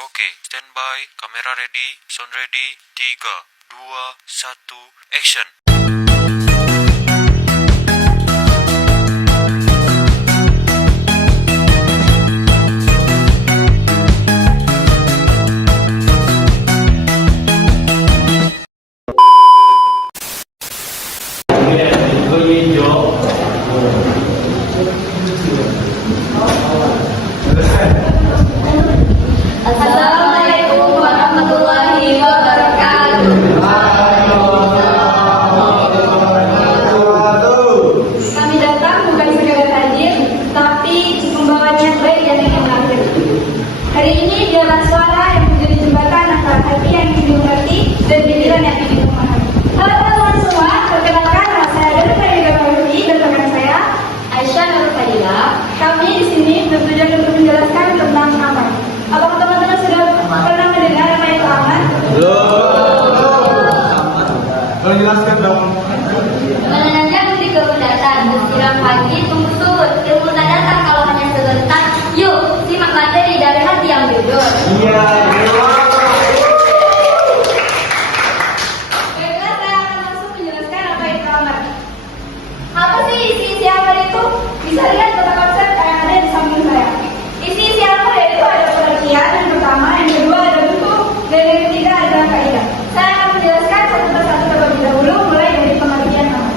Oke, standby, kamera ready, sound ready, 3, 2, 1, action. Assalamualaikum warahmatullahi wabarakatuh. Kami datang bukan sekedar hadir, tapi membawa niat baik dan ingin hadir. Hari ini adalah suara yang menjadi jembatan antara hati yang ingin dimengerti dan pikiran yang ingin memahami. Halo teman-teman semua, perkenalkan nama saya Dara Farida dan teman saya Aisyah Nur Fadila. Kami di sini bertujuan untuk menjelaskan tentang aman. Apakah teman-teman sudah pernah mendengar apa itu aman? Belum jelaskan dong. Menanamnya bukti keberatan, bersiram pagi, tunggu surut, ilmu tak datang kalau hanya sebentar. Yuk, simak materi dari hati yang jujur. Iya. Baiklah, saya akan langsung menjelaskan apa itu aman. Apa sih isi aman itu? Bisa lihat kata konsep yang ada di samping saya. Isi aman yaitu ada pengertian yang pertama, yang kedua ada bentuk, dan yang ketiga ada kaidah. Saya akan menjelaskan satu persatu terlebih dahulu, mulai dari pengertian aman.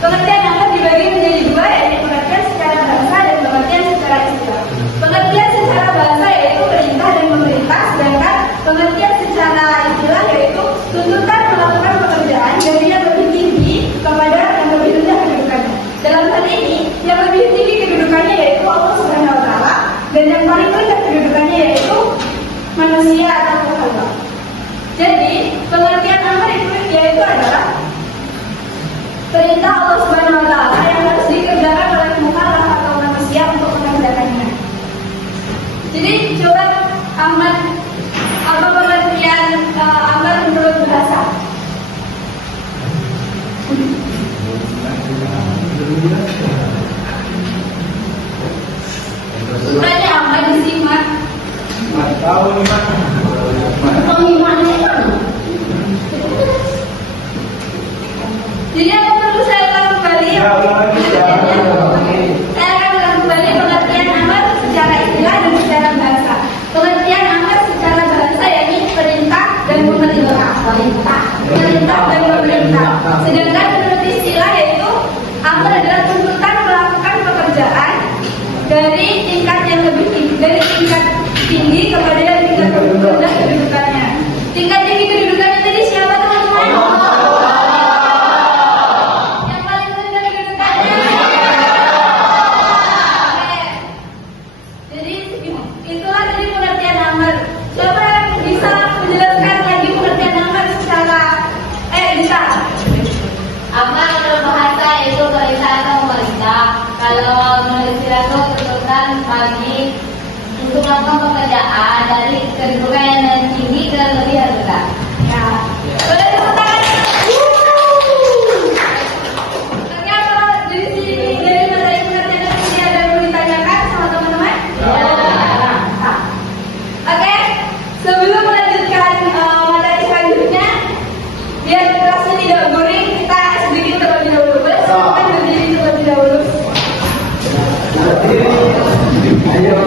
Pengertian aman dibagi menjadi dua, yaitu pengertian secara bahasa dan pengertian secara istilah. Pengertian secara bahasa yaitu perintah dan memerintah, sedangkan pengertian secara istilah yaitu tuntutan melakukan pekerjaan dari yang lebih tinggi kepada yang lebih rendah kedudukannya. Dalam hal ini, yang lebih tinggi kedudukannya yaitu Allah Subhanahu wa Ta'ala, dan yang paling rendah kedudukannya yaitu manusia atau hamba. Jadi, pengertian aman itu yaitu adalah perintah Allah Subhanahu wa Ta'ala yang harus dikerjakan oleh mukallaf atau manusia untuk mengerjakannya. Jadi, coba aman apa pengertian aman menurut bahasa? Sebenarnya aman disimak. Tahu nih Mas. Pengimannya kan? Jadi apa perlu saya ulang kembali? Ya, ulang lagi. Saya akan ulang kembali pengertian aman secara istilah dan secara bahasa. Pengertian aman secara bahasa yakni perintah dan memerintah. Perintah dan memerintah. Sedangkan menurut istilah yaitu aman adalah tuntutan melakukan pekerjaan dari tingkat yang lebih tinggi, dari tingkat tinggi kepada yang tingkat rendah kedudukannya. Tingkat tinggi kedudukannya tadi siapa teman-teman? Yang paling rendah kedudukannya. Oke. Jadi itulah tadi pengertian amar. Coba bisa menjelaskan lagi pengertian amar secara bisa. Amal kalau bahasa itu perintah atau memerintah. Kalau menurut istilah itu tuntutan bagi untuk melakukan pekerjaan dari kedudukan yang tinggi ke lebih rendah. Ya. Boleh tepuk tangan. Ternyata dari sini dari materi pengertian ini ada yang mau ditanyakan sama teman-teman? Nah. Oke. Sebelum melanjutkan materi selanjutnya, biar kelasnya tidak boring, kita sedikit terlebih dahulu. Boleh teman-teman berdiri terlebih dahulu. Ayo.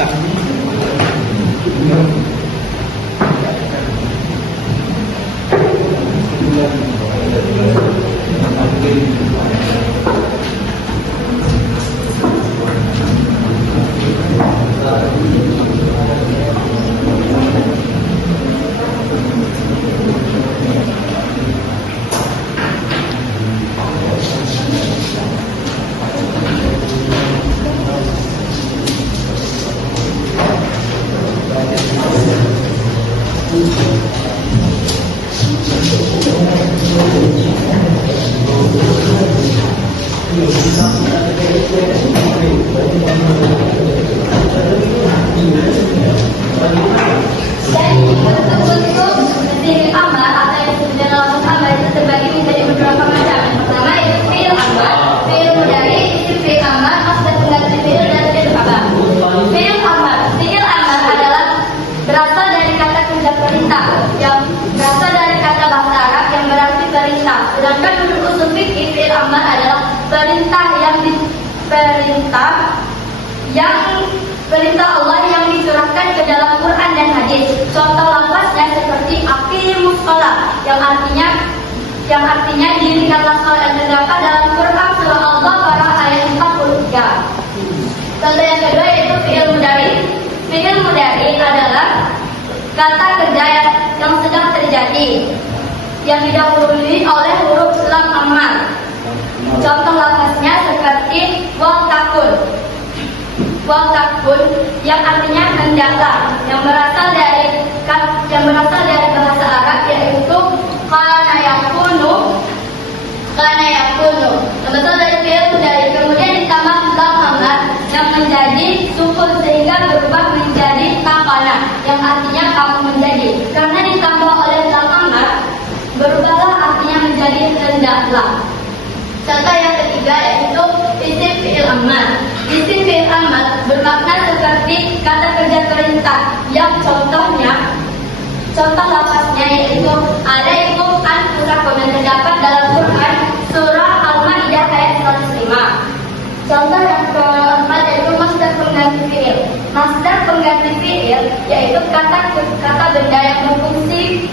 Dan tersebut itu fi'il amar atau yang disebut dalam amar itu terbagi menjadi beberapa macam. Yang pertama itu fi'il amar, fi'il mudhari, isim fi'il amar, masdar pengganti fi'il dan fi'il khabar. Fi'il amar adalah berasal dari kata kerja perintah yang berasal dari kata bahasa Arab yang berarti perintah. Sedangkan menurut usul fikih fi'il amar adalah perintah Allah yang dicurahkan ke dalam Quran dan hadis. Contoh lafaznya seperti aqimus shalah yang artinya dirikanlah salat yang terdapat dalam Quran surah Al-Baqarah ayat 43. Contoh yang kedua yaitu fi'il mudhari. Fi'il mudhari adalah kata kerja yang sedang terjadi yang didahului oleh huruf lam ammar. Contoh lafaznya seperti waqtakun yang artinya hendaklah, yang berasal dari bahasa Arab yaitu kana yakunu, yang berasal dari fi'il mudhari kemudian ditambah lam ammar yang menjadi sukun sehingga berubah menjadi takana yang artinya kamu menjadi. Karena ditambah oleh lam ammar berubahlah artinya menjadi hendaklah. Contoh yang ketiga yaitu isim fi'il amar. Isim fi'il amar bermakna seperti kata kerja perintah yang contoh lafaznya yaitu alaikum anfusakum yang terdapat dalam Quran surah Al-Maidah ayat 105. Contoh yang keempat yaitu masdar pengganti fi'il. Masdar pengganti fi'il yaitu kata benda yang berfungsi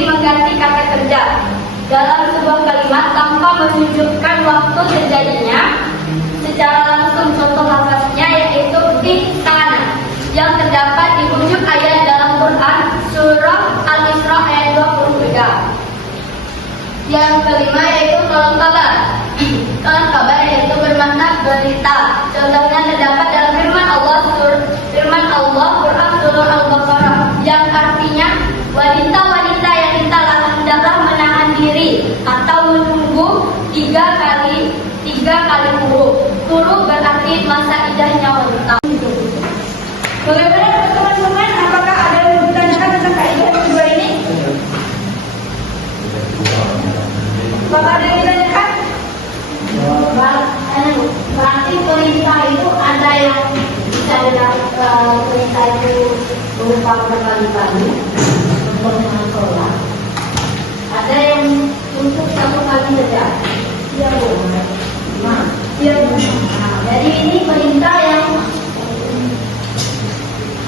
mengganti kata kerja dalam sebuah kalimat tanpa menunjukkan waktu terjadinya secara langsung. Contoh lafaznya yaitu ihsana yang terdapat di ujung ayat dalam Quran surah Al-Isra ayat 23. Yang kelima yaitu kolom kabar. Kolom kabar yaitu bermakna berita. Contohnya terdapat dalam firman Allah Quran surah Al-Baqarah yang artinya wanita-wanita yang hendaklah menahan diri atau menunggu 3 kali huruf. Huruf berarti masa idahnya wanita. Bagaimana teman-teman? Apakah ada yang ditanyakan tentang kaidah yang kedua ini? Apakah ada yang ditanyakan? Berarti perintah itu ada yang bisa perintah itu berupa berkali-kali untuk dengan sholat. Ada yang untuk 1 kali saja. Iya Bu. Jadi ini perintah yang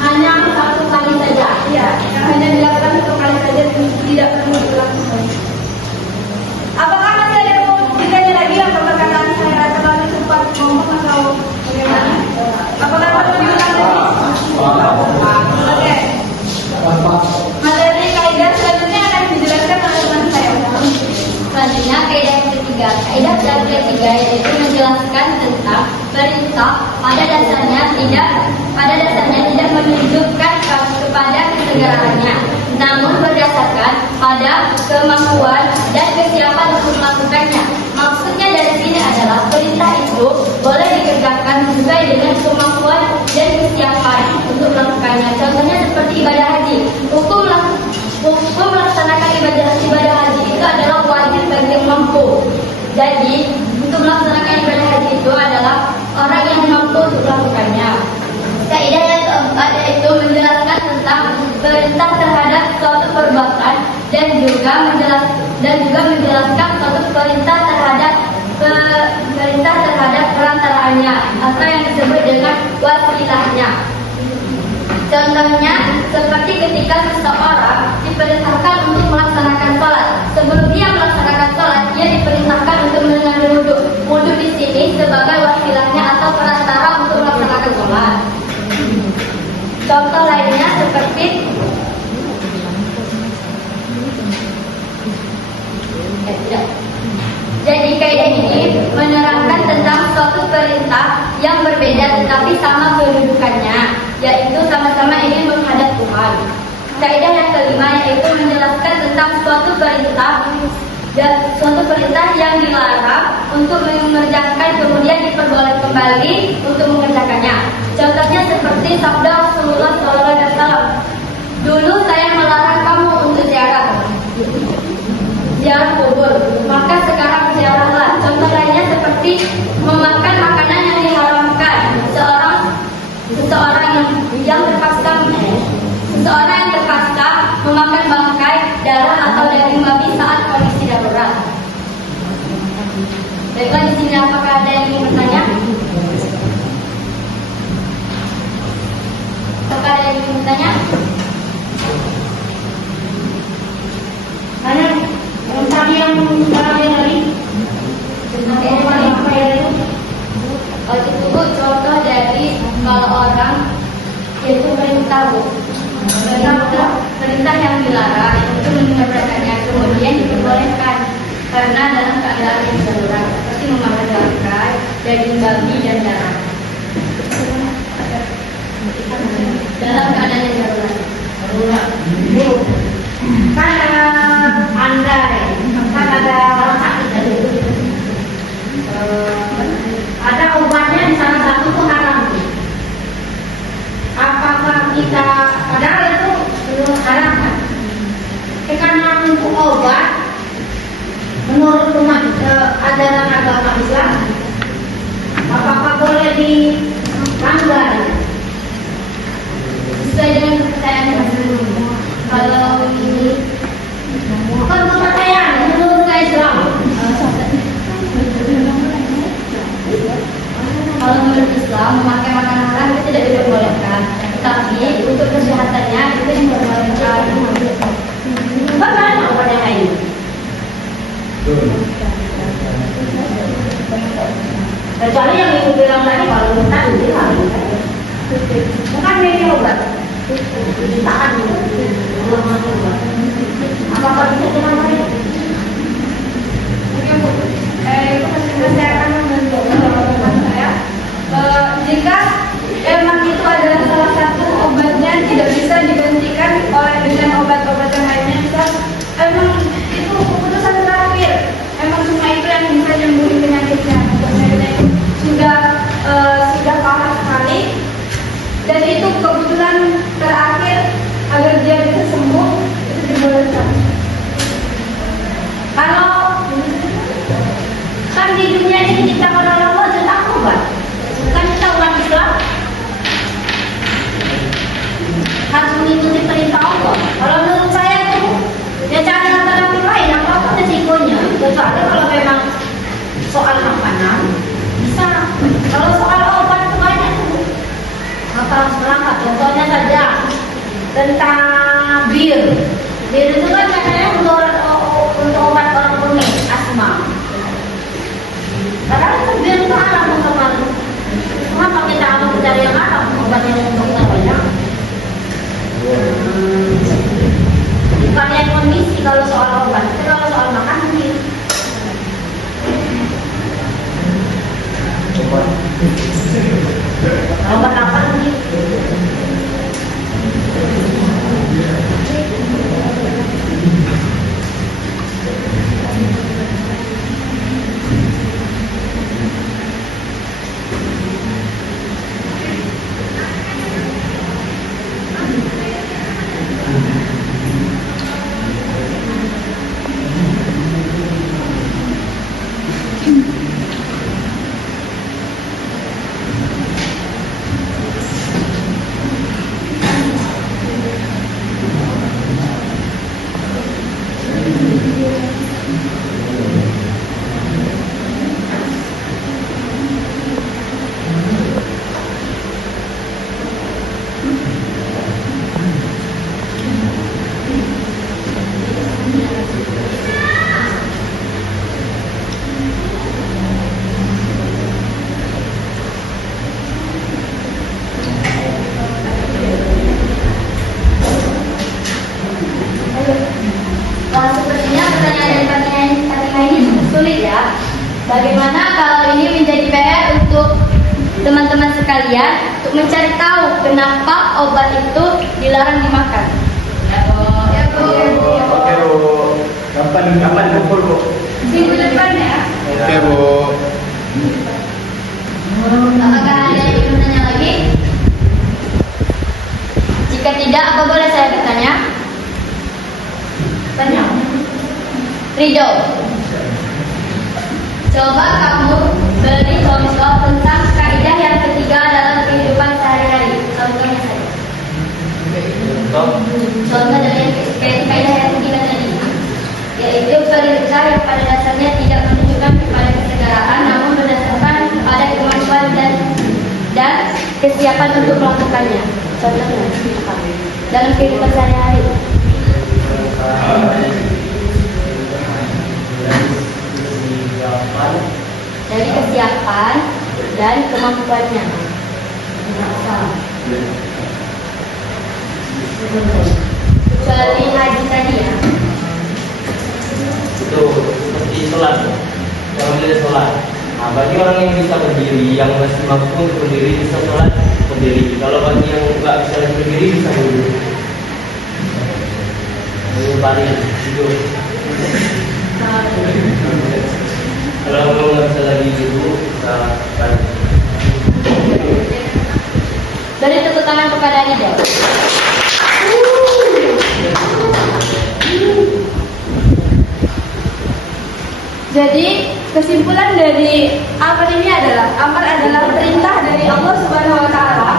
hanya 1 kali saja. Ya, yang hanya dilakukan 1 kali saja tidak perlu dilakukan. Apakah masih ada yang mau ditanya lagi? Apakah karena saya terlalu cepat ngomong atau bagaimana? Apakah perlu diulang lagi? Oke. Materi kaidah selanjutnya akan dijelaskan oleh teman saya. Selanjutnya kaidah ketiga. Kaidah ketiga yaitu menjelaskan tentang perintah pada dasarnya tidak menunjukkan kepada kesegeraannya, namun berdasarkan pada kemampuan dan kesiapan untuk melakukannya. Maksudnya dari sini adalah perintah itu boleh dikerjakan sesuai dengan kemampuan dan kesiapan untuk melakukannya. Contohnya seperti ibadah haji. Hukum melaksanakan ibadah haji itu adalah wajib bagi yang mampu. Jadi untuk melaksanakan ibadah haji itu adalah orang yang mampu untuk melakukannya. Kaidah yang keempat yaitu menjelaskan tentang perintah terhadap suatu perbuatan dan juga menjelaskan suatu perintah terhadap perantaraannya atau yang disebut dengan wasilahnya. Contohnya, seperti ketika seseorang diperintahkan untuk melaksanakan sholat. Sebelum dia melaksanakan sholat, dia diperintahkan untuk mengambil wudhu. Wudhu di sini sebagai wasilahnya atau perantara untuk melaksanakan sholat. Contoh lainnya seperti jadi kaidah ini menerangkan tentang suatu perintah yang berbeda tetapi sama kedudukannya, yaitu sama-sama ingin menghadap Tuhan. Kaidah yang kelima yaitu menjelaskan tentang suatu perintah yang dilarang untuk mengerjakan kemudian diperbolehkan kembali untuk mengerjakannya. Contohnya seperti sabda Rasulullah SAW, dulu saya melarang kamu untuk ziarah kubur, maka sekarang ziarahlah. Contoh lainnya seperti memakan makanan yang diharamkan. Seseorang yang terpaksa memakan bangkai, darah atau daging babi saat kondisi darurat. Baiklah, di sini apakah ada yang ingin bertanya? Apakah ada yang ingin bertanya? Banyak yang tadi yang tadi itu contoh dari kalau orang yaitu perintah yang dilarang itu mengerjakannya kemudian diperbolehkan karena dalam keadaan yang darurat seperti memakan bangkai, daging babi dan darah dalam keadaan yang darurat. Kan ada orang sakit tadi. Ada obatnya di salah satu itu haram. Apakah kita padahal itu haram kan? Karena untuk obat menurut ajaran agama Islam, apakah boleh dilanggar? Sesuai dengan kepercayaan kalau Bukan kepercayaan, menurut Islam. Kalau menurut Islam memakai makanan haram itu tidak diperbolehkan, tetapi untuk kesehatannya itu diperbolehkan. Bagaimana obat yang lain? Kecuali yang ibu bilang tadi kalau kita bilang, bukan ini obat. Tahan apakah bisa kita pakai? Saya akan membentuk jawaban saya. Jika emang itu adalah salah satu obatnya tidak bisa digantikan dengan obat-obat yang lainnya, misal emang itu keputusan terakhir, emang cuma itu yang bisa nyembuhin penyakitnya, penyakitnya itu sudah parah sekali, dan itu kebetulan terakhir agar dia bisa sembuh, itu dibolehkan. Kalau kan di dunia ini diciptakan oleh Allah tentang obat, bukan kita umat Islam harus mengikuti perintah Allah. Kalau menurut saya itu ya cari alternatif lain, apa resikonya. Kecuali kalau memang soal makanan bisa, kalau soal obat itu banyak tuh maka harus melangkah. Contohnya saja tentang bir itu kan katanya untuk obat orang kuning asma. Padahal itu bir itu haram teman-teman. Kenapa kita harus mencari yang haram? Obat yang untuk kita banyak. Bukan yang kondisi kalau soal obat, tapi kalau soal makan mungkin. Obat apa mungkin? saya, bagaimana kalau ini menjadi PR untuk teman-teman sekalian untuk mencari tahu kenapa obat itu dilarang dimakan. Ya, Bu. Ya, Bu. Oke, Bu. Kapan kumpul, Bu? Minggu depan ya. Oke, Bu. Apakah ada yang ingin menanya lagi? Jika tidak, apa boleh saya bertanya? Tanya. Ridho, coba kamu beri contoh tentang kaidah yang ketiga dalam kehidupan sehari-hari. Contohnya saja. Contoh dari kaidah yang ketiga tadi, yaitu perintah yang pada dasarnya tidak menunjukkan kepada kesegaraan, namun berdasarkan pada kemampuan dan kesiapan untuk melakukannya. Contohnya apa? Dalam kehidupan sehari-hari. Dari kesiapan dan kemampuannya. Kecuali haji tadi ya. Itu seperti sholat, yang boleh sholat. Nah, bagi orang yang bisa berdiri, yang masih mampu untuk berdiri bisa sholat berdiri. Kalau bagi yang nggak bisa berdiri bisa duduk. Baring tidur. Kalau belum nggak bisa lagi duduk, bisa baring. Dari tepuk tangan kepada Ida. Jadi kesimpulan dari amar ini adalah perintah dari Allah Subhanahu Wa Taala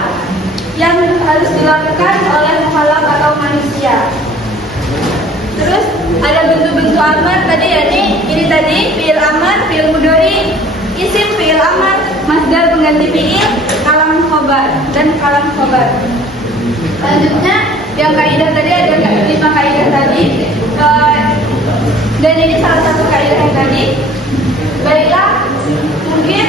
yang harus dilakukan oleh mukallaf atau manusia. Terus ada bentuk-bentuk amar tadi ini tadi fiil amar, fiil mudhari, isim fiil amar, masdar pengganti fiil, kalam khobar dan kalam khobar. Selanjutnya yang kaidah tadi ada 5 kaidah tadi. Dan ini salah satu kaidah yang tadi. Baiklah, mungkin